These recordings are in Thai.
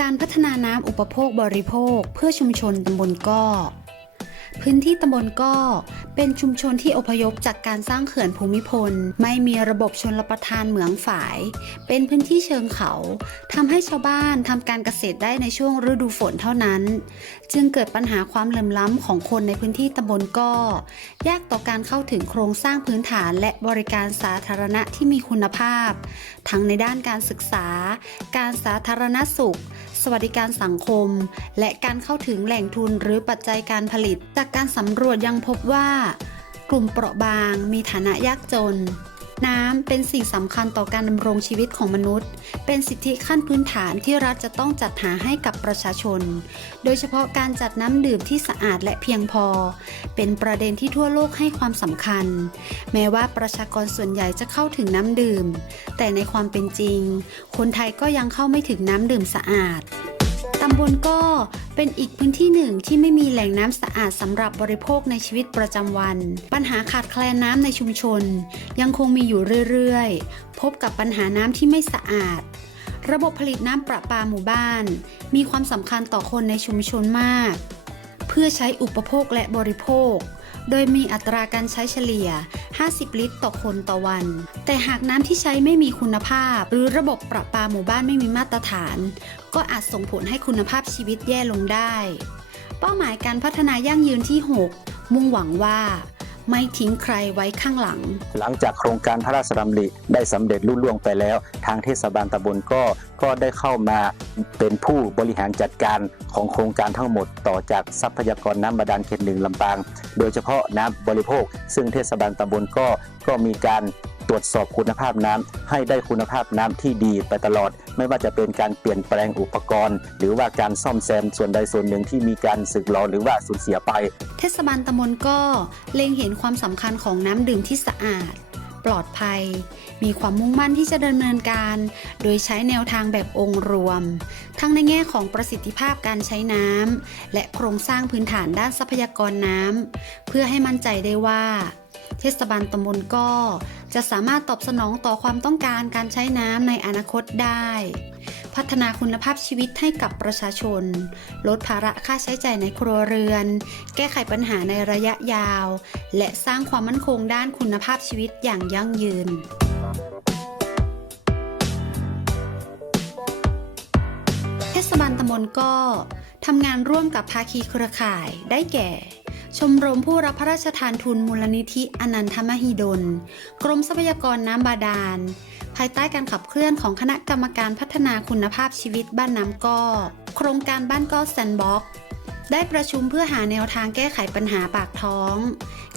การพัฒนาน้ำอุปโภคบริโภค เพื่อชุมชนตำบลก้อ พื้นที่ตำบลก้อ เป็นชุมชนที่อพยพจากการสร้างเขื่อนภูมิพล ไม่มีระบบชนรประทานเหมืองฝาย เป็นพื้นที่เชิงเขาทำให้ชาวบ้านทำการเกษตรได้ในช่วงฤดูฝนเท่านั้น จึงเกิดปัญหาความเหลื่อมล้ำของคนในพื้นที่ตำบลก้อยากต่อการเข้าถึงโครงสร้างพื้นฐานและบริการสาธารณะที่มีคุณภาพ ทั้งในด้านการศึกษา การสาธารณสุข สวัสดิการสังคม และการเข้าถึงแหล่งทุนหรือปัจจัยการผลิต จากการสำรวจยังพบว่า กลุ่มเปราะบางมีฐานะยากจน น้ำเป็นสิ่งสำคัญต่อการดำรงชีวิตของมนุษย์ เป็นสิทธิขั้นพื้นฐานที่รัฐจะต้องจัดหาให้กับประชาชน โดยเฉพาะการจัดน้ำดื่มที่สะอาดและเพียงพอ เป็นประเด็นที่ทั่วโลกให้ความสำคัญ แม้ว่าประชากรส่วนใหญ่จะเข้าถึงน้ำดื่ม แต่ในความเป็นจริง คนไทยก็ยังเข้าไม่ถึงน้ำดื่มสะอาดำบลก็เป็นอีกพื้นที่หนึ่งที่ไม่มีแหล่งน้ำสะอาดสำหรับบริโภคในชีวิตประจำวัน ปัญหาขาดแคลนน้ำในชุมชน ยังคงมีอยู่เรื่อยๆ พบกับปัญหาน้ำที่ไม่สะอาด ระบบผลิตน้ำประปาหมู่บ้าน มีความสำคัญต่อคนในชุมชนมาก เพื่อใช้อุปโภคและบริโภค โดยมีอัตราการใช้เฉลี่ย 50 ลิตรต่อคนต่อวัน แต่หากน้ำที่ใช้ไม่มีคุณภาพ หรือระบบประปาหมู่บ้านไม่มีมาตรฐาน ก็อาจส่งผลให้คุณภาพชีวิตแย่ลงได้ เป้าหมายการพัฒนายั่งยืนที่ 6 มุ่งหวังว่าไม่ทิ้งใครไว้ข้างหลัง หลังจากโครงการพระราชดำริได้สำเร็จลุล่วงไปแล้ว ทางเทศบาลตำบลก็ก็ได้เข้ามาเป็นผู้บริหารจัดการของโครงการทั้งหมด ต่อจากทรัพยากรน้ำบาดาลเขตหนึ่งลำปาง โดยเฉพาะน้ำบริโภค ซึ่งเทศบาลตำบลก็ก็มีการ ตรวจสอบคุณภาพน้ำให้ได้คุณภาพน้ำที่ดีไปตลอด ไม่ว่าจะเป็นการเปลี่ยนแปลงอุปกรณ์ หรือว่าการซ่อมแซมส่วนใดส่วนหนึ่งที่มีการสึกหรอหรือว่าสูญเสียไป เทศบาลตำบลก็เล็งเห็นความสำคัญของน้ำดื่มที่สะอาด ปลอดภัย มีความมุ่งมั่นที่จะดำเนินการ โดยใช้แนวทางแบบองค์รวม ทั้งในแง่ของประสิทธิภาพการใช้น้ำและโครงสร้างพื้นฐานด้านทรัพยากรน้ำเพื่อให้มั่นใจได้ว่า เทศบาลตำบลก็ จะสามารถตอบสนองต่อความต้องการการใช้น้ำในอนาคตได้ พัฒนาคุณภาพชีวิตให้กับประชาชน ลดภาระค่าใช้จ่ายในครัวเรือน แก้ไขปัญหาในระยะยาว และสร้างความมั่นคงด้านคุณภาพชีวิตอย่างยั่งยืนเทศบาลตำบลก็ทำงานร่วมกับภาคีเครือข่ายได้แก่ ชมรมผู้รับพระราชทานทุนมูลนิธิอนันทมหิดล กรมทรัพยากรน้ำบาดาล ภายใต้การขับเคลื่อนของคณะกรรมการพัฒนาคุณภาพชีวิตบ้านน้ำก้อ โครงการบ้านก้อแซนบ็อกซ์ ได้ประชุมเพื่อหาแนวทางแก้ไขปัญหาปากท้อง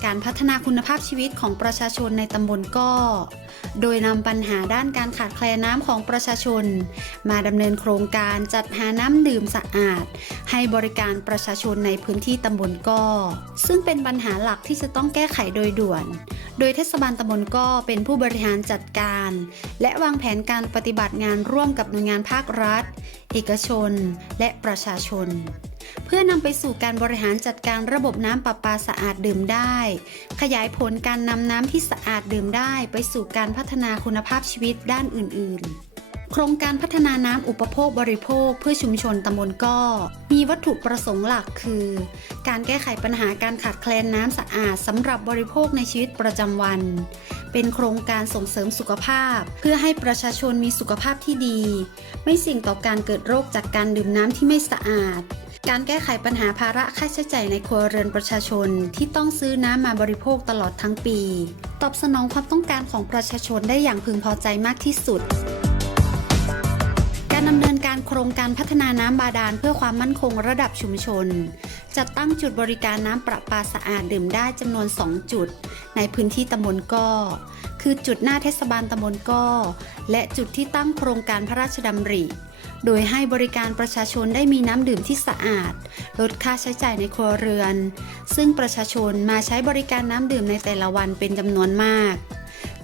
การพัฒนาคุณภาพชีวิตของประชาชนในตำบลก้อ โดยนำปัญหาด้านการขาดแคลนน้ำของประชาชน มาดำเนินโครงการจัดหาน้ำดื่มสะอาด ให้บริการประชาชนในพื้นที่ตำบลก้อ ซึ่งเป็นปัญหาหลักที่จะต้องแก้ไขโดยด่วน โดยเทศบาลตำบลก้อเป็นผู้บริหารจัดการ และวางแผนการปฏิบัติงานร่วมกับหน่วยงานภาครัฐ เอกชน และประชาชน พื่อนำไปสู่การบริหารจัดการระบบน้ำประปาสะอาดดื่มได้ ขยายผลการนำน้ำที่สะอาดดื่มได้ไปสู่การพัฒนาคุณภาพชีวิตด้านอื่น ๆโครงการพัฒนาน้ำอุปโภคบริโภคเพื่อชุมชนตำบลก้อ มีวัตถุประสงค์หลักคือ การแก้ไขปัญหาการขาดแคลนน้ำสะอาดสำหรับบริโภคในชีวิตประจำวัน เป็นโครงการส่งเสริมสุขภาพ เพื่อให้ประชาชนมีสุขภาพที่ดี ไม่เสี่ยงต่อการเกิดโรคจากการดื่มน้ำที่ไม่สะอาด การแก้ไขปัญหาภาระค่าใช้จ่ายในครัวเรือนประชาชนที่ต้องซื้อน้ำมาบริโภคตลอดทั้งปี ตอบสนองความต้องการของประชาชนได้อย่างพึงพอใจมากที่สุด การดำเนินการโครงการพัฒนาน้ำบาดาลเพื่อความมั่นคงระดับชุมชน จัดตั้งจุดบริการน้ำประปาสะอาดดื่มได้จำนวน 2 จุด ในพื้นที่ตำบลก้อคือจุดหน้าเทศบาลตำบลก้อและจุดที่ตั้งโครงการพระราชดำริ โดยให้บริการประชาชนได้มีน้ำดื่มที่สะอาด ลดค่าใช้จ่ายในครัวเรือน ซึ่งประชาชนมาใช้บริการน้ำดื่มในแต่ละวันเป็นจำนวนมาก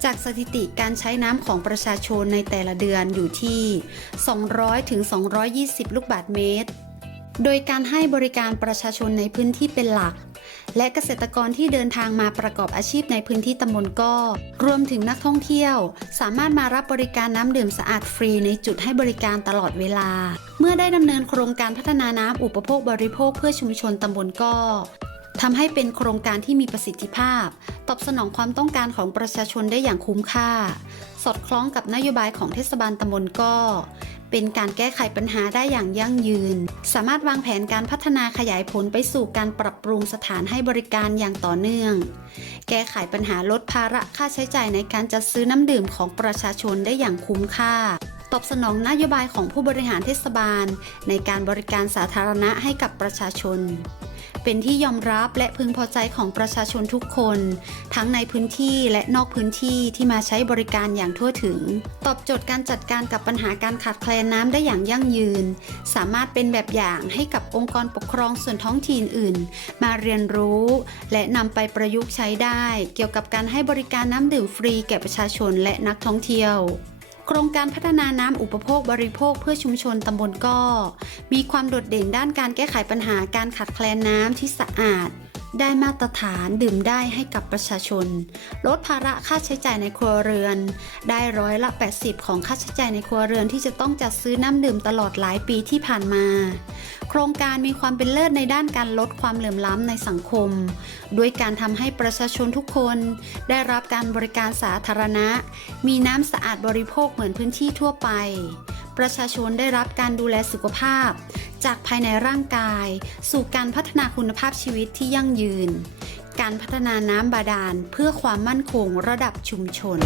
จากสถิติการใช้น้ำของประชาชนในแต่ละเดือนอยู่ที่ 200ถึง220 ลูกบาศก์เมตร โดยการให้บริการประชาชนในพื้นที่เป็นหลัก และเกษตรกรที่เดินทางมาประกอบอาชีพในพื้นที่ตำบลก้อรวมถึงนักท่องเที่ยว สามารถมารับบริการน้ำดื่มสะอาดฟรีในจุดให้บริการตลอดเวลา เมื่อได้ดำเนินโครงการพัฒนาน้ำอุปโภคบริโภคเพื่อชุมชนตำบลก้อ ทำให้เป็นโครงการที่มีประสิทธิภาพ ตอบสนองความต้องการของประชาชนได้อย่างคุ้มค่า สอดคล้องกับนโยบายของเทศบาลตำบลก้อเป็นการแก้ไขปัญหาได้อย่างยั่งยืน สามารถวางแผนการพัฒนาขยายผลไปสู่การปรับปรุงสถานให้บริการอย่างต่อเนื่อง แก้ไขปัญหาลดภาระค่าใช้จ่ายในการจัดซื้อน้ำดื่มของประชาชนได้อย่างคุ้มค่าตอบสนองนโยบายของผู้บริหารเทศบาล ในการบริการสาธารณะให้กับประชาชน เป็นที่ยอมรับและพึงพอใจของประชาชนทุกคน ทั้งในพื้นที่และนอกพื้นที่ที่มาใช้บริการอย่างทั่วถึง ตอบโจทย์การจัดการกับปัญหาการขาดแคลนน้ำได้อย่างยั่งยืน สามารถเป็นแบบอย่างให้กับองค์กรปกครองส่วนท้องถิ่นอื่น มาเรียนรู้ และนำไปประยุกต์ใช้ได้ เกี่ยวกับการให้บริการน้ำดื่มฟรีแก่ประชาชนและนักท่องเที่ยว โครงการพัฒนาน้ำอุปโภคบริโภคเพื่อชุมชนตำบลก้อ มีความโดดเด่นด้านการแก้ไขปัญหาการขาดแคลนน้ำที่สะอาด ได้มาตรฐานดื่มได้ให้กับประชาชน ลดภาระค่าใช้จ่ายในครัวเรือน ได้ร้อยละ 80 ของค่าใช้จ่ายในครัวเรือนที่จะต้องจัดซื้อน้ำดื่มตลอดหลายปีที่ผ่านมา โครงการมีความเป็นเลิศในด้านการลดความเหลื่อมล้ำในสังคม ด้วยการทำให้ประชาชนทุกคน ได้รับการบริการสาธารณะ มีน้ำสะอาดบริโภคเหมือนพื้นที่ทั่วไป ประชาชนได้รับการดูแลสุขภาพ จากภายในร่างกาย สู่การพัฒนาคุณภาพชีวิตที่ยั่งยืน การพัฒนาน้ำบาดาลเพื่อความมั่นคงระดับชุมชน